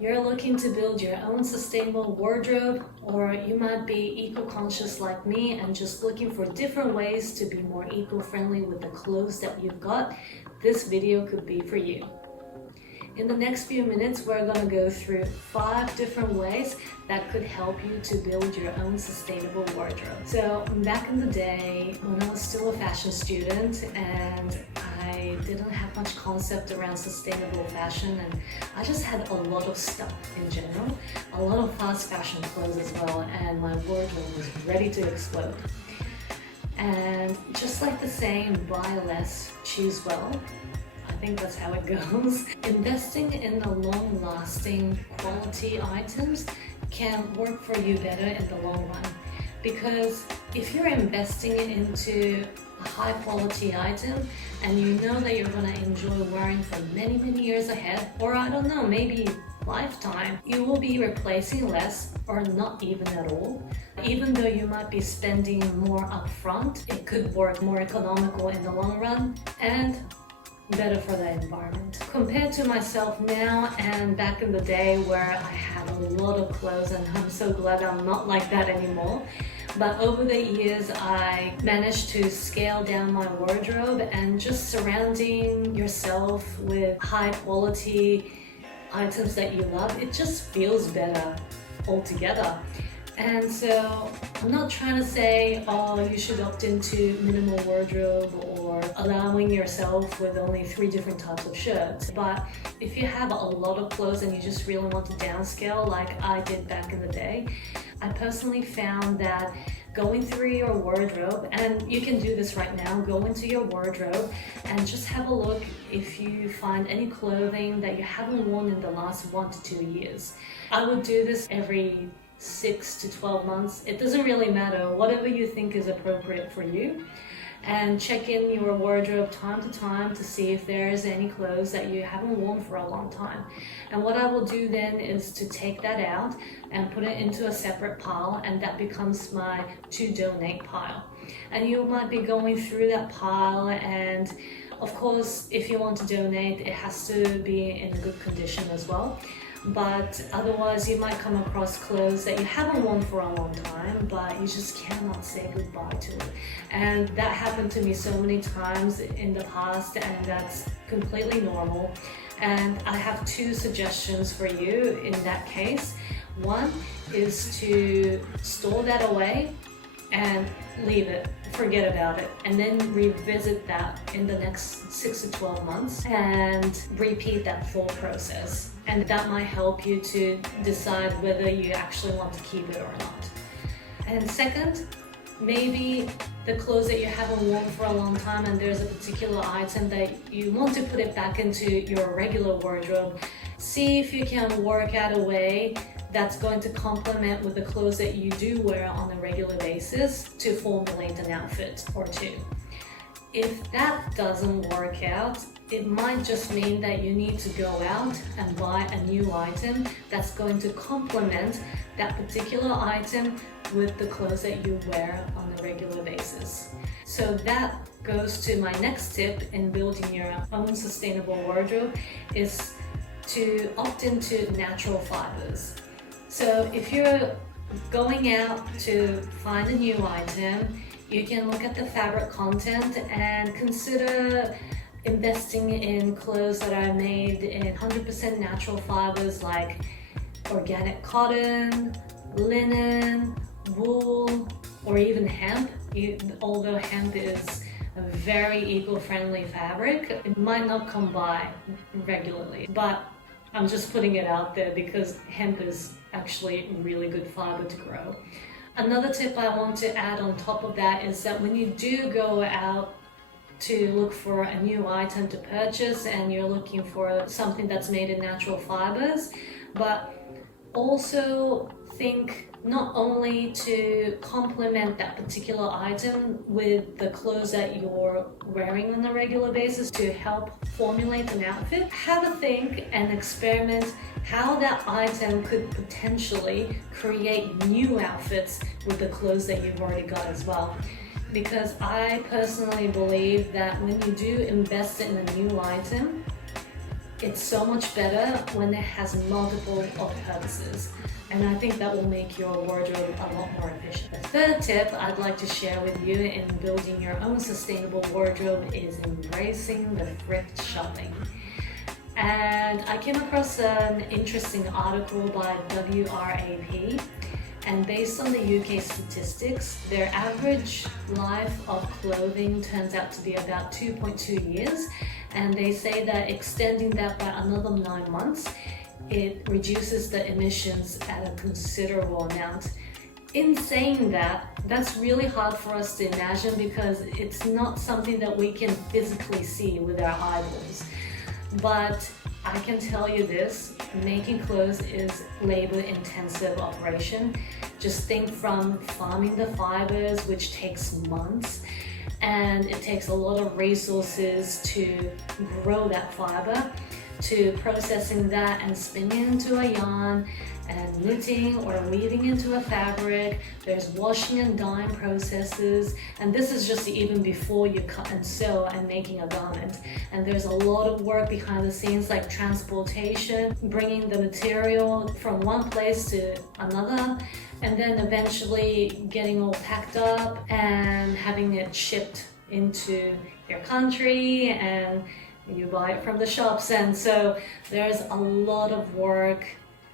You're looking to build your own sustainable wardrobe, or you might be eco-conscious like me and just looking for different ways to be more eco-friendly with the clothes that you've got, this video could be for you. In the next few minutes, we're going to go through 5 different ways that could help you to build your own sustainable wardrobe. So back in the day, when I was still a fashion student and I didn't have much concept around sustainable fashion, and I just had a lot of stuff in general, a lot of fast fashion clothes as well, and my wardrobe was ready to explode. And just like the saying, buy less, choose well, I think that's how it goes. Investing in the long-lasting quality items can work for you better in the long run, because if you're investing into a high-quality item and you know that you're going to enjoy wearing for many years ahead, or I don't know, maybe lifetime, you will be replacing less or not even at all. Even though you might be spending more upfront, it could work more economical in the long run and better for the environment. Compared to myself now and back in the day where I had a lot of clothes, and I'm so glad I'm not like that anymore. But over the years, I managed to scale down my wardrobe, and just surrounding yourself with high quality items that you love, it just feels better altogether. And so I'm not trying to say, oh, you should opt into minimal wardrobe or allowing yourself with only 3 different types of shirts. But if you have a lot of clothes and you just really want to downscale like I did back in the day, I personally found that going through your wardrobe, and you can do this right now, go into your wardrobe and just have a look if you find any clothing that you haven't worn in the last 1 to 2 years. I would do this every 6 to 12 months. It doesn't really matter, whatever you think is appropriate for you. And check in your wardrobe time to time to see if there's any clothes that you haven't worn for a long time. And what I will do then is to take that out and put it into a separate pile, and that becomes my to donate pile. And you might be going through that pile, and of course if you want to donate, it has to be in good condition as well. But otherwise you might come across clothes that you haven't worn for a long time, but you just cannot say goodbye to it. And that happened to me so many times in the past, and that's completely normal. And I have 2 suggestions for you in that case. One is to store that away and leave it, forget about it, and then revisit that in the next 6 to 12 months and repeat that full process. And that might help you to decide whether you actually want to keep it or not. And second, maybe the clothes that you haven't worn for a long time and there's a particular item that you want to put it back into your regular wardrobe. See if you can work out a way that's going to complement with the clothes that you do wear on a regular basis to formulate an outfit or 2. If that doesn't work out, it might just mean that you need to go out and buy a new item that's going to complement that particular item with the clothes that you wear on a regular basis. So that goes to my next tip in building your own sustainable wardrobe, is to opt into natural fibers. So if you're going out to find a new item, you can look at the fabric content and consider investing in clothes that are made in 100% natural fibers like organic cotton, linen, wool, or even hemp. Although hemp is a very eco-friendly fabric, it might not come by regularly, but I'm just putting it out there because hemp is actually really good fiber to grow. Another tip I want to add on top of that is that when you do go out to look for a new item to purchase and you're looking for something that's made in natural fibers, but also think not only to complement that particular item with the clothes that you're wearing on a regular basis to help formulate an outfit, have a think and experiment how that item could potentially create new outfits with the clothes that you've already got as well. Because I personally believe that when you do invest in a new item, It's so much better when it has multiple purposes. And I think that will make your wardrobe a lot more efficient. The third tip I'd like to share with you in building your own sustainable wardrobe is embracing the thrift shopping. And I came across an interesting article by WRAP, and based on the UK statistics, their average life of clothing turns out to be about 2.2 years, and they say that extending that by another 9 months, it reduces the emissions at a considerable amount. In saying that, that's really hard for us to imagine because it's not something that we can physically see with our eyeballs. But I can tell you this, making clothes is labor-intensive operation. Just think from farming the fibers, which takes months, and it takes a lot of resources to grow that fiber, to processing that and spinning into a yarn and knitting or weaving into a fabric. There's washing and dyeing processes, and this is just even before you cut and sew and making a garment. And there's a lot of work behind the scenes, like transportation, bringing the material from one place to another, and then eventually getting all packed up and having it shipped into your country, and you buy it from the shops. And so there's a lot of work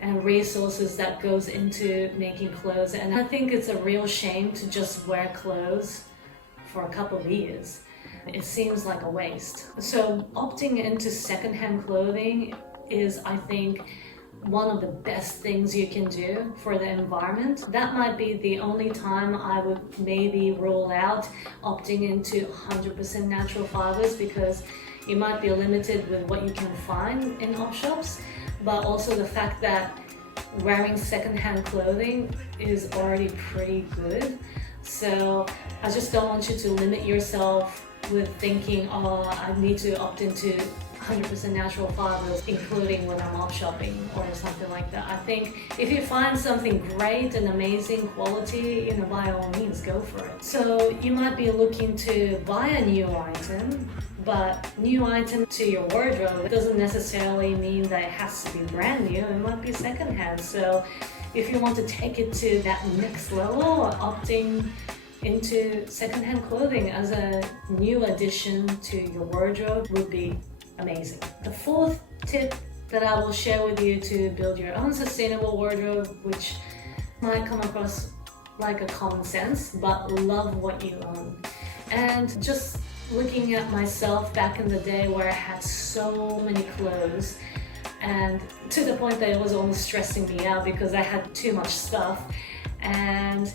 and resources that goes into making clothes, and I think it's a real shame to just wear clothes for a couple of years. It seems like a waste. So opting into secondhand clothing is, I think, one of the best things you can do for the environment. That might be the only time I would maybe rule out opting into 100% natural fibers, because you might be limited with what you can find in op shops, but also the fact that wearing secondhand clothing is already pretty good. So I just don't want you to limit yourself with thinking, oh, I need to opt into 100% natural fibers, including when I'm op shopping or something like that. I think if you find something great and amazing quality, by all means, go for it. So you might be looking to buy a new item, but new item to your wardrobe doesn't necessarily mean that it has to be brand new. It might be secondhand. So if you want to take it to that next level, opting into secondhand clothing as a new addition to your wardrobe would be amazing. The fourth tip that I will share with you to build your own sustainable wardrobe, which might come across like a common sense, but love what you own. And just looking at myself back in the day where I had so many clothes, and to the point that it was almost stressing me out because I had too much stuff, and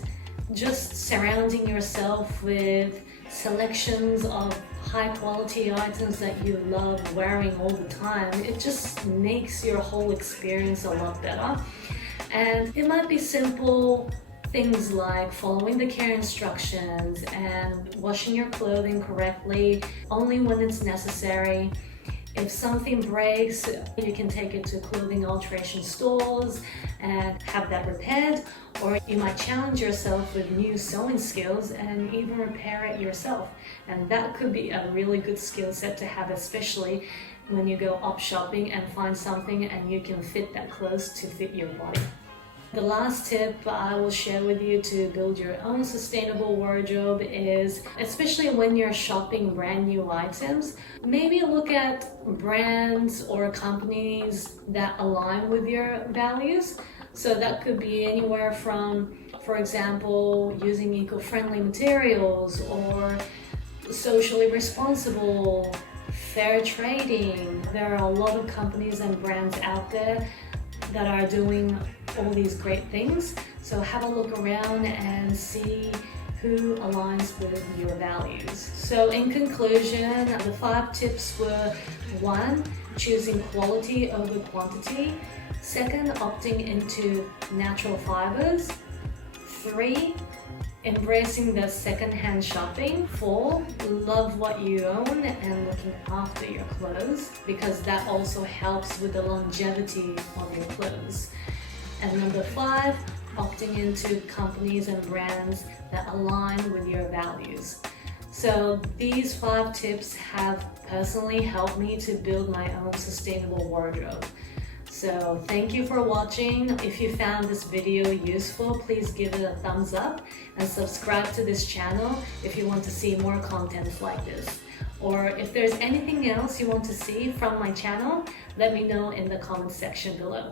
just surrounding yourself with selections of high quality items that you love wearing all the time, it just makes your whole experience a lot better. And it might be simple things like following the care instructions and washing your clothing correctly only when it's necessary. If something breaks, you can take it to clothing alteration stores and have that repaired, or you might challenge yourself with new sewing skills and even repair it yourself. And that could be a really good skill set to have, especially when you go op shopping and find something and you can fit that clothes to fit your body. The last tip I will share with you to build your own sustainable wardrobe is, especially when you're shopping brand new items, maybe look at brands or companies that align with your values. So that could be anywhere from, for example, using eco-friendly materials or socially responsible, fair trading. There are a lot of companies and brands out there that are doing all these great things. So have a look around and see who aligns with your values. So in conclusion, the 5 tips were: 1, choosing quality over quantity; 2, opting into natural fibers; 3, embracing the second-hand shopping; 4, love what you own and looking after your clothes, because that also helps with the longevity of your clothes; and number 5, opting into companies and brands that align with your values. So these 5 tips have personally helped me to build my own sustainable wardrobe. So thank you for watching. If you found this video useful, please give it a thumbs up and subscribe to this channel if you want to see more content like this. Or if there's anything else you want to see from my channel, let me know in the comment section below.